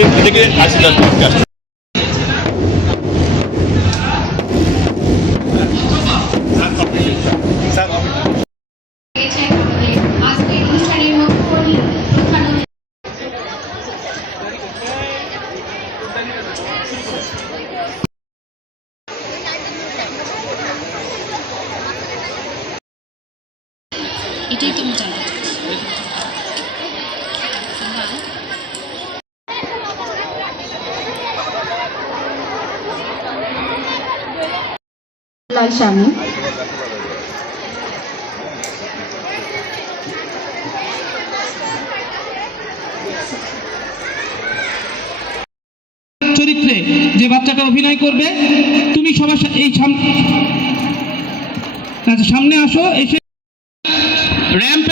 এদিকে আসছিলাম। এটাই তো মজা। লাল স্বামী চরিত্রে যে বাচ্চাটা অভিনয় করবে, তুমি সবার এই সামনে আসো, এসে র্যাম্প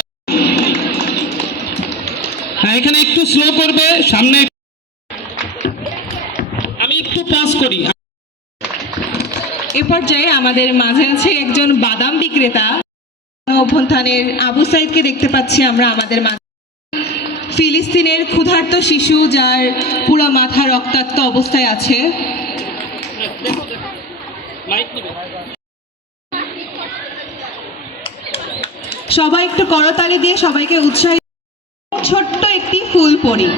এখানে একটু স্লো করবে, সামনে আমি একটু পাস করি। এ পর্যায়ে আমাদের মাঝে আছে একজন বাদাম বিক্রেতা, অভ্যুত্থানের আবু সাইদকে দেখতে পাচ্ছি আমরা আমাদের মাঝে। ফিলিস্তিনের ক্ষুধার্ত শিশু যার পুরো মাথা রক্তাক্ত অবস্থায় আছে। সবাই একটু করতালি দিয়ে সবাইকে উৎসাহিত। ছোট্ট একটি ফুল পরি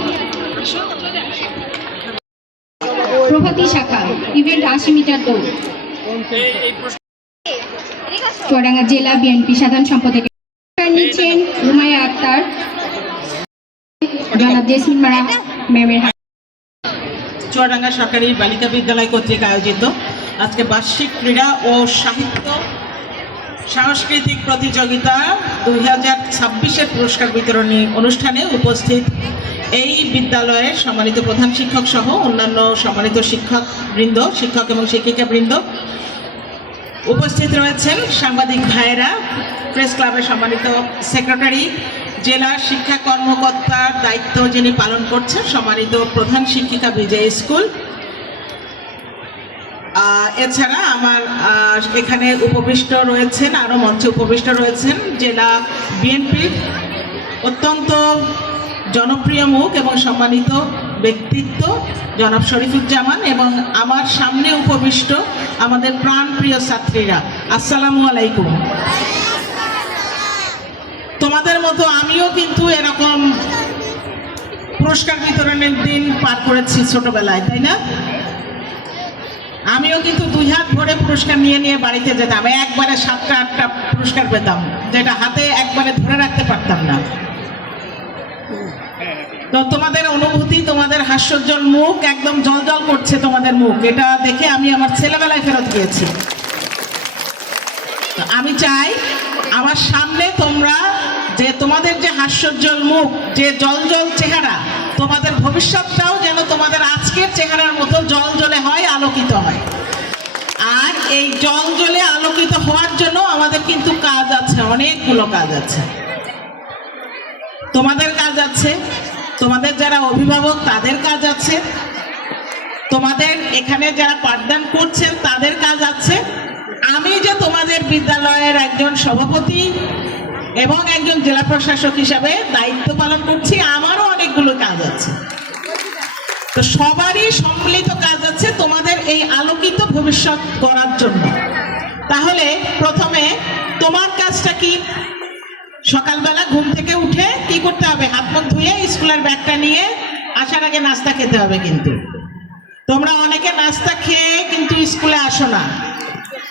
প্রভাতী শাখা ইভেন্ট 80 মিটার দৌড়। চুয়াডাঙ্গা জেলা বিএনপি সাধারণ সম্পাদক নিচ্ছেন রুমাইয়া আক্তার, জনাব জেসমিন মারা ম্যামের। চুয়াডাঙ্গা সরকারি বালিকা বিদ্যালয় কর্তৃক আয়োজিত আজকে বার্ষিক ক্রীড়া ও সাহিত্য সাংস্কৃতিক প্রতিযোগিতা 2026-এর পুরস্কার বিতরণী অনুষ্ঠানে উপস্থিত এই বিদ্যালয়ের সম্মানিত প্রধান শিক্ষক সহ অন্যান্য সম্মানিত শিক্ষকবৃন্দ, শিক্ষক এবং শিক্ষিকাবৃন্দ উপস্থিত রয়েছেন, সাংবাদিক ভাইয়েরা, প্রেস ক্লাবের সম্মানিত সেক্রেটারি, জেলা শিক্ষা কর্মকর্তার দায়িত্ব যিনি পালন করছেন সম্মানিত প্রধান শিক্ষিকা বিজয় স্কুল। এছাড়া আমার এখানে উপবিষ্ট রয়েছেন, আরও মঞ্চে উপবিষ্ট রয়েছেন জেলা বিএনপির অত্যন্ত জনপ্রিয় মুখ এবং সম্মানিত ব্যক্তিত্ব জনাব শরীফুজ্জামান, এবং আমার সামনে উপবিষ্ট আমাদের প্রাণপ্রিয় ছাত্রীরা। আসসালামু আলাইকুম। তোমাদের মতো আমিও কিন্তু এরকম পুরস্কার বিতরণের দিন পার করেছি ছোটবেলায়, তাই না? আমিও কিন্তু 2 হাত ভরে পুরস্কার নিয়ে নিয়ে বাড়িতে যেতাম, একবারে 7টা 8টা পুরস্কার পেতাম, যেটা হাতে একবারে ধরে রাখতে পারতাম না। তো তোমাদের অনুভূতি, তোমাদের হাস্যোজ্জ্বল মুখ, একদম জলজল করছে তোমাদের মুখ, এটা দেখে আমি আমার ছেলেবেলায় ফেরত গিয়েছি। আমি চাই আমার সামনে তোমরা যে তোমাদের যে হাস্যোজ্জ্বল মুখ, যে জলজল চেহারা, তোমাদের ভবিষ্যৎটাও যেন তোমাদের আজকের চেহারার মতো জলজলে হয়, আলোকিত হয়। আর এই জলজলে আলোকিত হওয়ার জন্য আমাদের কিন্তু কাজ আছে, অনেকগুলো কাজ আছে। তোমাদের কাজ আছে, তোমাদের যারা অভিভাবক তাদের কাজ আছে, তোমাদের এখানে যারা পাঠদান করছেন তাদের কাজ আছে। আমি যে তোমাদের বিদ্যালয়ের একজন সভাপতি এবং একজন জেলা প্রশাসক হিসাবে দায়িত্ব পালন করছি, আমারও অনেকগুলো কাজ আছে। তো সবারই সম্মিলিত কাজ আছে তোমাদের এই আলোকিত ভবিষ্যৎ গড়ার জন্য। তাহলে প্রথমে তোমার কাজটা কি? সকালবেলা ঘুম থেকে উঠে কি করতে হবে? হাত মুখ ধুয়ে স্কুলের ব্যাগটা নিয়ে আসার আগে নাস্তা খেতে হবে। কিন্তু তোমরা অনেকে নাস্তা খেয়ে কিন্তু স্কুলে আসো না,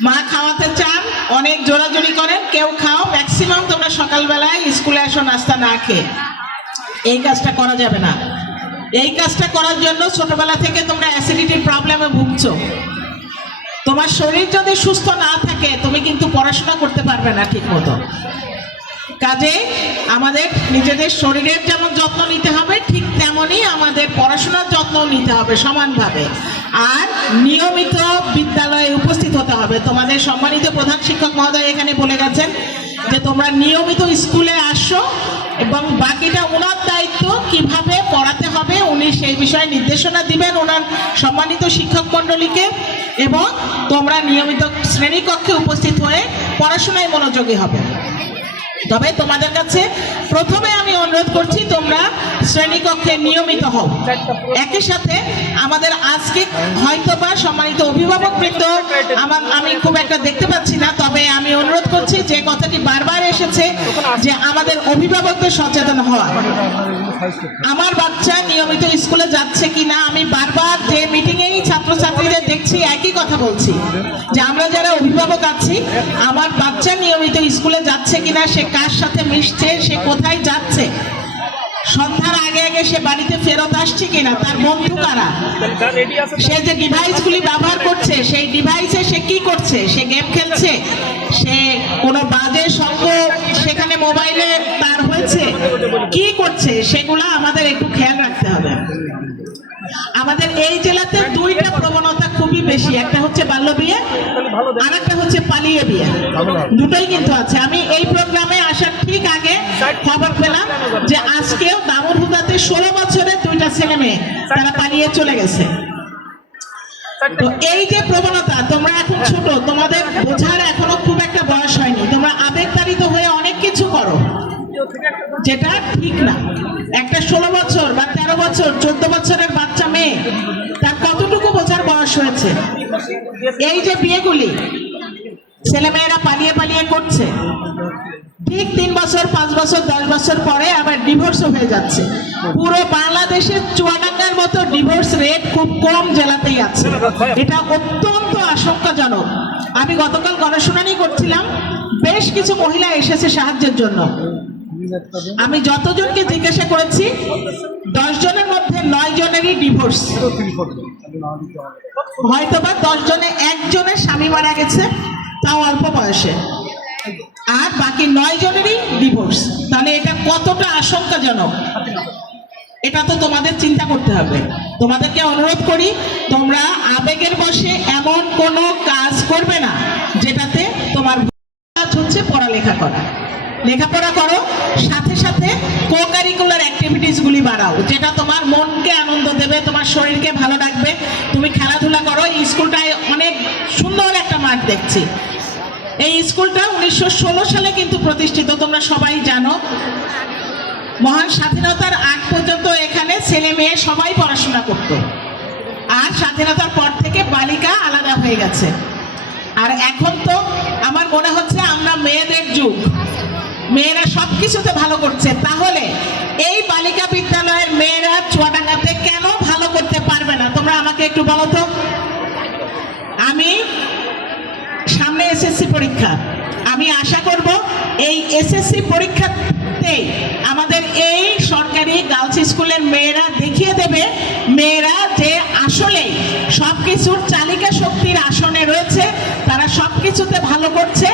মা খাওয়াতে চান, অনেক জোরাজোরি করেন, কেউ খাও, ম্যাক্সিমাম তোমরা সকালবেলায় স্কুলে আসো নাস্তা না খেয়ে। এই কাজটা করা যাবে না। এই কাজটা করার জন্য ছোটবেলা থেকে তোমরা অ্যাসিডিটির প্রবলেমে ভুগছো। তোমার শরীর যদি সুস্থ না থাকে তুমি কিন্তু পড়াশোনা করতে পারবে না ঠিক মতো। কাজে আমাদের নিজেদের শরীরের যেমন যত্ন নিতে হবে, ঠিক তেমনই আমাদের পড়াশোনার যত্ন নিতে হবে সমানভাবে। আর নিয়মিত বিদ্যালয়ে উপস্থিত হতে হবে। তোমাদের সম্মানিত প্রধান শিক্ষক মহোদয় এখানে বলে গেছেন যে তোমরা নিয়মিত স্কুলে আসো, এবং বাকিটা ওনার দায়িত্ব কিভাবে পড়াতে হবে উনি সেই বিষয়ে নির্দেশনা দিবেন ওনার সম্মানিত শিক্ষক মণ্ডলীকে, এবং তোমরা নিয়মিত শ্রেণীকক্ষে উপস্থিত হয়ে পড়াশোনায় মনোযোগী হবে। তবে তোমাদের কাছে প্রথমে আমি অনুরোধ করছি তোমরা শ্রেণীকক্ষে নিয়মিত হও। একই সাথে আমাদের আজকে হয়তোবা সম্মানিত অভিভাবকবৃন্দ আমি খুব একটা দেখতে পাচ্ছি না, তবে আমি অনুরোধ করছি যে কথাটি বারবার এসেছে যে আমাদের অভিভাবকদের সচেতন হওয়া। আমার বাচ্চা নিয়মিত স্কুলে যাচ্ছে কিনা, আমি বারবার যে মিটিংয়েই ছাত্রছাত্রীদের দেখছি একই কথা বলছি যে আমরা যারা অভিভাবক আছি আমার বাচ্চা নিয়মিত স্কুলে যাচ্ছে কিনা, সে কার সাথে মিশছে, সে কোথায় যাচ্ছে, সন্ধ্যার আগে আগে সে বাড়িতে ফেরত আসছে কিনা, তার বন্ধু কারা, সে যে ডিভাইসগুলি ব্যবহার করছে সেই ডিভাইসে সে কি করছে, সে গেম খেলছে, সে কোনো বাজে সঙ্গ সেখানে মোবাইলে তার হয়েছে, কি করছে, সেগুলো আমাদের একটু খেয়াল রাখতে হবে। আমাদের এই জেলাতে দুইটা প্রবণতা খুবই বেশি, একটা হচ্ছে বাল্য বিয়ে আর একটা হচ্ছে পালিয়ে বিয়ে, দুটোই কিন্তু আছে। আমি এই প্রোগ্রামে আসার ঠিক আগে খবর পেলাম যে আজকেও দামোদরহুদাতে 16 বছরের দুইটা ছেলে মেয়ে তারা পালিয়ে চলে গেছে। তো এই যে প্রবণতা, তোমরা এখন ছোট, তোমাদের বোঝার এখনো খুব একটা বয়স হয়নি, তোমরা আবেগতাড়িত হয়ে অনেক কিছু করো যেটা ঠিক না। একটা 16 বছর বা 13 বছর 14 বছরের বাচ্চা মেয়ে তার কতটুকু বোঝার বয়স হয়েছে? এই যে বিয়েগুলি ছেলেমেয়েরা পালিয়ে পালিয়ে করছে, ঠিক 3 বছর 5 বছর 10 বছর পরে আবার ডিভোর্সও হয়ে যাচ্ছে। পুরো বাংলাদেশে চুয়াডাঙ্গার মতো ডিভোর্স রেট খুব কম জেলাতেই আছে, এটা অত্যন্ত আশঙ্কাজনক। আমি গতকাল গণশুনানি করছিলাম, বেশ কিছু মহিলা এসেছে সাহায্যের জন্য। আমি যতজনকে জিজ্ঞাসা করেছি 10 জনের মধ্যে 9 জনেরই ডিভোর্স, হয়তোবা 10 জনে 1 জনের স্বামী মারা গেছে, তাও অল্প বয়সে, আর বাকি 9 জনেরই ডিভোর্স। তাহলে এটা কতটা আশঙ্কাজনক এটা তো তোমাদের চিন্তা করতে হবে। তোমাদেরকে অনুরোধ করি তোমরা আবেগের বশে এমন কোনো কাজ করবে না যেটাতে তোমার কাজ হচ্ছে পড়ালেখা করা। লেখাপড়া করো, সাথে সাথে কো কারিকুলার অ্যাক্টিভিটিস গুলি বাড়াও, যেটা তোমার মনকে আনন্দ দেবে, তোমার শরীরকে ভালো রাখবে। তুমি খেলাধুলা করো। এই স্কুলটায় অনেক সুন্দর একটা মাঠ দেখছি। এই স্কুলটা 1916 সালে কিন্তু প্রতিষ্ঠিত, তোমরা সবাই জানো। মহান স্বাধীনতার আগ পর্যন্ত এখানে ছেলে মেয়ে সবাই পড়াশোনা করত, আর স্বাধীনতার পর থেকে বালিকা আলাদা হয়ে গেছে। আর এখন তো আমার মনে হচ্ছে আমরা মেয়েদের যুগ, মেয়েরা সবকিছুতে ভালো করছে। তাহলে এই বালিকা বিদ্যালয়ের মেয়েরা চুয়াডাঙ্গাতে কেন ভালো করতে পারবে না? তোমরা আমাকে একটু বলো তো। আমি সামনে এসএসসি পরীক্ষা, আমি আশা করব এই এসএসসি পরীক্ষাতে আমাদের এই সরকারি গার্লস স্কুলের মেয়েরা দেখিয়ে দেবে মেয়েরা যে আসলে সবকিছুর চালিকা শক্তির আসনে রয়েছে, তারা সবকিছুতে ভালো করছে,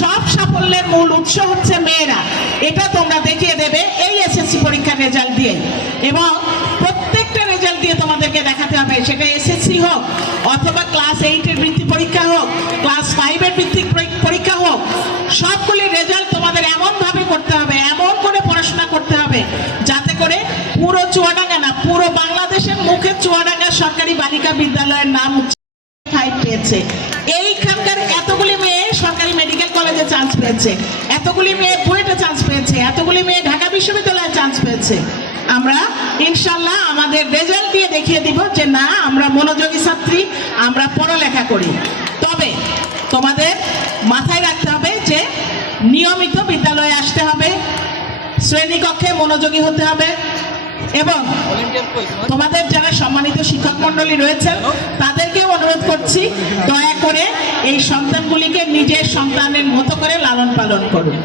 সব সাফল্যের মূল উৎস হচ্ছে মেয়েরা। এটা তোমরা দেখিয়ে দেবে এই এসএসসি পরীক্ষার রেজাল্ট দিয়ে, এবং প্রত্যেকটা রেজাল্ট দিয়ে তোমাদেরকে দেখাতে হবে, সেটা এসএসসি হোক অথবা ক্লাস 8-এর বৃত্তি পরীক্ষা হোক, ক্লাস 5-এর বৃত্তি পরীক্ষা হোক, সবগুলি রেজাল্ট তোমাদের এমন ভাবে করতে হবে, এমন করে পড়াশোনা করতে হবে যাতে করে পুরো চুয়াডাঙ্গা না, পুরো বাংলাদেশের মুখে চুয়াডাঙ্গা সরকারি বালিকা বিদ্যালয়ের নাম পেয়েছে। এইখানকার এতগুলি মেয়ে সরকারি মেডিকেল কলেজে চান্স পেয়েছে, এতগুলি মেয়ে বুয়েটে চান্স পেয়েছে, এতগুলি মেয়ে ঢাকা বিশ্ববিদ্যালয়ে চান্স পেয়েছে। আমরা ইনশাল্লাহ আমাদের রেজাল্ট দিয়ে দেখিয়ে দিব যে না, আমরা মনোযোগী ছাত্রী, আমরা পড়ালেখা করি। তবে তোমাদের মাথায় রাখতে হবে যে নিয়মিত বিদ্যালয়ে আসতে হবে, শ্রেণীকক্ষে মনোযোগী হতে হবে, এবং তোমাদের যারা সম্মানিত শিক্ষক মন্ডলী রয়েছেন তাদেরকেও অনুরোধ করছি দয়া করে এই সন্তানগুলিকে নিজের সন্তানের মতো করে লালন পালন করুন।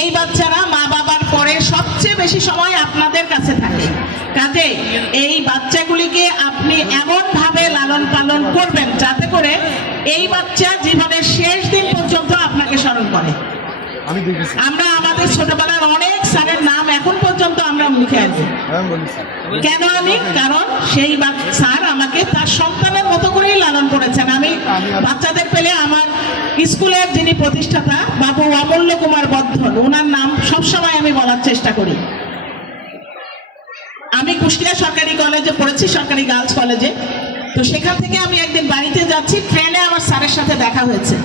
এই বাচ্চারা মা বাবার পরে সবচেয়ে বেশি সময় আপনাদের কাছে থাকে, কাজে এই বাচ্চাগুলিকে আপনি এমন ভাবে লালন পালন করবেন যাতে করে এই বাচ্চা জীবনের শেষ দিন পর্যন্ত আপনাকে স্মরণ করে। আমরা আমাদের ছোটবেলার অনেক স্যারের নাম এখন পর্যন্ত আমরা মুখে আনি। কেন আনি? কারণ সেই স্যার আমাকে তার সন্তানের মতো করেই লালন করেছেন। আমি বাচ্চাদের পেলে আমার স্কুলের যিনি প্রতিষ্ঠাতা বাবু অমূল্য কুমার বর্ধন, ওনার নাম সবসময় আমি বলার চেষ্টা করি। আমি কুষ্টিয়া সরকারি কলেজে পড়েছি, সরকারি গার্লস কলেজে। তো সেখান থেকে আমি একদিন বাড়িতে যাচ্ছি, ট্রেনে আমার স্যারের সাথে দেখা হয়েছে।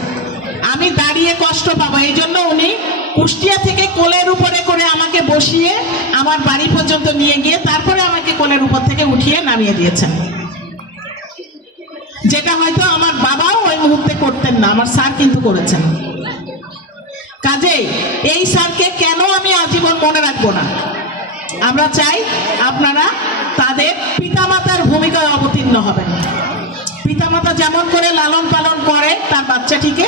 আমি দাঁড়িয়ে কষ্ট পাবো, এই জন্য উনি কুষ্টিয়া থেকে কোলের উপরে করে আমাকে বসিয়ে আমার বাড়ি পর্যন্ত নিয়ে গিয়ে তারপরে আমাকে কোলের উপর থেকে উঠিয়ে নামিয়ে দিয়েছেন, যেটা হয়তো আমার বাবাও ওই মুহূর্তে করতেন না, আমার স্যার কিন্তু করেছেন। কাজেই এই স্যারকে কেন আমি আজীবন মনে রাখবো না? আমরা চাই আপনারা তাদের পিতামাতার ভূমিকায় অবতীর্ণ হবেন। পিতামাতা যেমন করে লালন পালন করে তার বাচ্চাটিকে,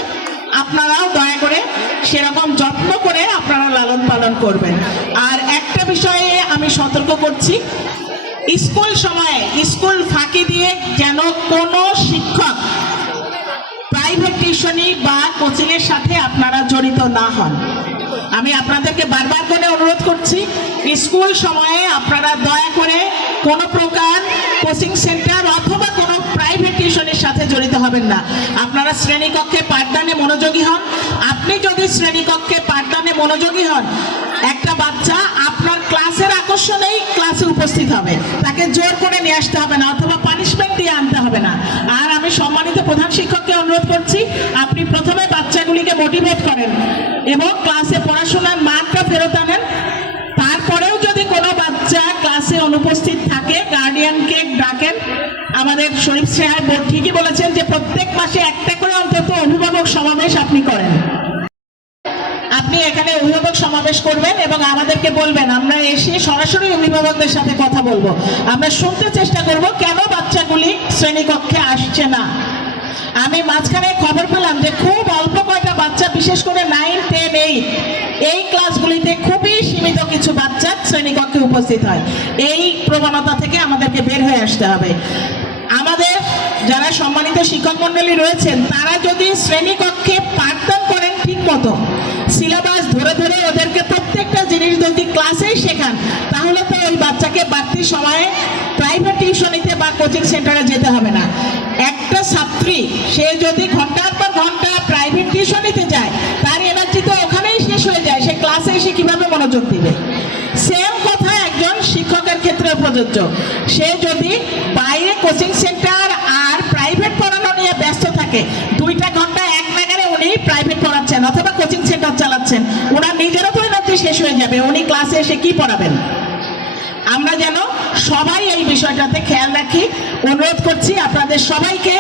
আপনারাও দয়া করে সেরকম যত্ন করে আপনারা লালন পালন করবেন। আর একটা বিষয়ে আমি সতর্ক করছি, স্কুল সময়ে স্কুল ফাঁকি দিয়ে যেন কোনো শিক্ষক প্রাইভেট টিউশনি বা কোচিং এর সাথে আপনারা জড়িত না হন। আমি আপনাদেরকে বারবার করে অনুরোধ করছি, স্কুল সময়ে আপনারা দয়া করে কোনো প্রকার কোচিং সেন্টার অথবা কোনো প্রাইভেট টিউশনের সাথে জড়িত হবেন না। আপনারা শ্রেণীকক্ষে পাঠদানে মনোযোগী হন। আপনি যদি শ্রেণীকক্ষে পাঠদানে মনোযোগী হন, একটা বাচ্চা আপনার ক্লাসের আকর্ষণেই ক্লাসে উপস্থিত হবে, তাকে জোর করে নিয়ে আসতে হবে না অথবা পানিশমেন্ট দিয়ে আনতে হবে না। আর আমি সম্মানিত প্রধান শিক্ষককে অনুরোধ করছি, আপনি প্রথমে বাচ্চাগুলিকে মোটিভেট করেন এবং ক্লাসে পড়াশোনার মানটা ফেরত আনেন। তারপরেও যদি কোনো বাচ্চা ক্লাসে অনুপস্থিত থাকে, গার্ডিয়ানকে ডাকেন। আমাদের শরীফ সাহেব ঠিকই বলেছেন যে প্রত্যেক মাসে একটা করে অন্তত অভিভাবক সমাবেশ আপনি করেন। আপনি এখানে অভিভাবক সমাবেশ করবেন এবং আমাদেরকে বলবেন, আমরা এসে সরাসরি অভিভাবকদের সাথে কথা বলবো, আমরা শুনতে চেষ্টা করব কেন বাচ্চাগুলি শ্রেণীকক্ষে আসছে না। আমি মাঝখানে খবর পেলাম যে খুব অল্প কয়টা বাচ্চা, বিশেষ করে 9, 10, 8 এই ক্লাসগুলিতে খুবই সীমিত কিছু বাচ্চা শ্রেণীকক্ষে উপস্থিত হয়। এই প্রবণতা থেকে আমাদেরকে বের হয়ে আসতে হবে। আমাদের যারা সম্মানিত শিক্ষক মন্ডলী রয়েছেন, তারা যদি শ্রেণীকক্ষে পাঠদান করেন ঠিক মতো, সিলেবাস ধরে ধরে ওদেরকে প্রত্যেকটা জিনিস যদি ক্লাসেই শেখান, তাহলে তো ওই বাচ্চাকে বাড়তি সময়ে প্রাইভেট টিউশনিতে বা কোচিং সেন্টারে যেতে হবে না। একটা ছাত্রী সে যদি ঘন্টার পর ঘন্টা প্রাইভেট টিউশনিতে যায়, তার এনার্জি তো ওখানেই শেষ হয়ে যায়, সে ক্লাসে এসে কিভাবে মনোযোগ দিবে? সেম কথা একজন শিক্ষকের ক্ষেত্রে প্রযোজ্য। সে যদি বাইরে কোচিং সেন্টার আর প্রাইভেট পড়ানো নিয়ে ব্যস্ত থাকে, 2টা ঘন্টা এক নাগারে উনি প্রাইভেট পড়াচ্ছেন অথবা কোচিং সেন্টার চালাচ্ছেন, ওনার নিজেরও তো এনার্জি শেষ হয়ে যাবে, উনি ক্লাসে এসে কি পড়াবেন? আমরা যেন সবাই এই বিষয়টাতে খেয়াল রাখি। অনুরোধ করছি আপনাদের সবাইকে,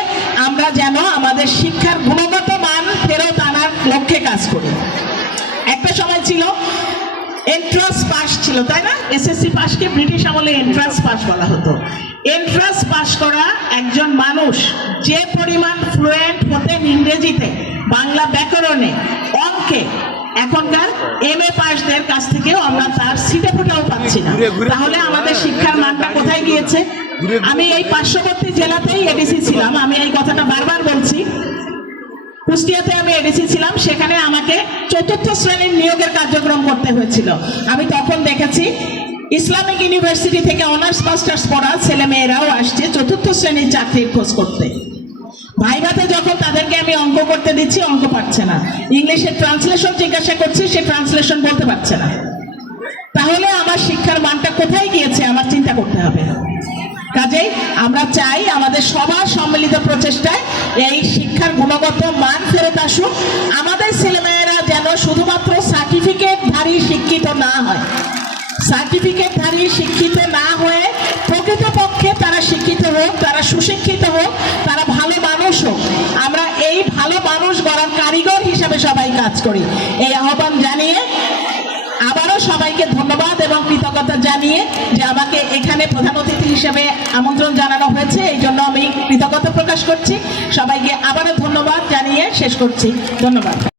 আমরা যেন আমাদের শিক্ষার গুণগত মান ফেরত আনার লক্ষ্যে কাজ করি। একটা সময় ছিল এন্ট্রান্স পাস ছিল, তাই না? এসএসসি পাসকে ব্রিটিশ আমলে এন্ট্রান্স পাস বলা হতো। এন্ট্রান্স পাস করা একজন মানুষ যে পরিমাণ ফ্লুয়েন্ট হতেন ইংরেজিতে, বাংলা ব্যাকরণে, অঙ্কে, এখনকার এমএ পাসদের কাছ থেকেও আমরা তার সিটে ফোটাও পাচ্ছি না। তাহলে আমাদের শিক্ষার মানটা কোথায় গিয়েছে? আমি এই পার্শ্ববর্তী জেলাতেই এডিসি ছিলাম, আমি এই কথাটা বারবার বলছি। কুষ্টিয়াতে আমি এডিসি ছিলাম, সেখানে আমাকে 4র্থ শ্রেণীর নিয়োগের কার্যক্রম করতে হয়েছিল। আমি তখন দেখেছি ইসলামিক ইউনিভার্সিটি থেকে অনার্স মাস্টার্স পড়া ছেলে মেয়েরাও আসছে 4র্থ শ্রেণীর চাকরির খোঁজ করতে। ভাইভাতে যখন তাদেরকে আমি অঙ্ক করতে দিচ্ছি, অঙ্ক পাচ্ছে না। ইংলিশের ট্রান্সলেশন জিজ্ঞাসা করছি, সে ট্রান্সলেশন বলতে পারছে না। তাহলে আমার শিক্ষার মানটা কোথায় গিয়েছে আমার চিন্তা করতে হবে। কাজেই আমরা চাই আমাদের সবার সম্মিলিত প্রচেষ্টায় এই শিক্ষার গুণগত মান ফেরত আসুক। আমাদের ছেলেমেয়েরা যেন শুধুমাত্র সার্টিফিকেটধারী শিক্ষিত না হয়, সার্টিফিকেটধারী শিক্ষিত না হয়ে প্রকৃতপক্ষে তারা শিক্ষিত হোক, তারা সুশিক্ষিত হোক, তারা ভালো মানুষ হোক। আমরা এই ভালো মানুষ গড়ার কারিগর হিসেবে সবাই কাজ করি। এই আহ্বান জানিয়ে আবারও সবাইকে ধন্যবাদ এবং কৃতজ্ঞতা জানিয়ে যে আমাকে এখানে প্রধান অতিথি হিসেবে আমন্ত্রণ জানানো হয়েছে, এই জন্য আমি কৃতজ্ঞতা প্রকাশ করছি। সবাইকে আবারও ধন্যবাদ জানিয়ে শেষ করছি। ধন্যবাদ।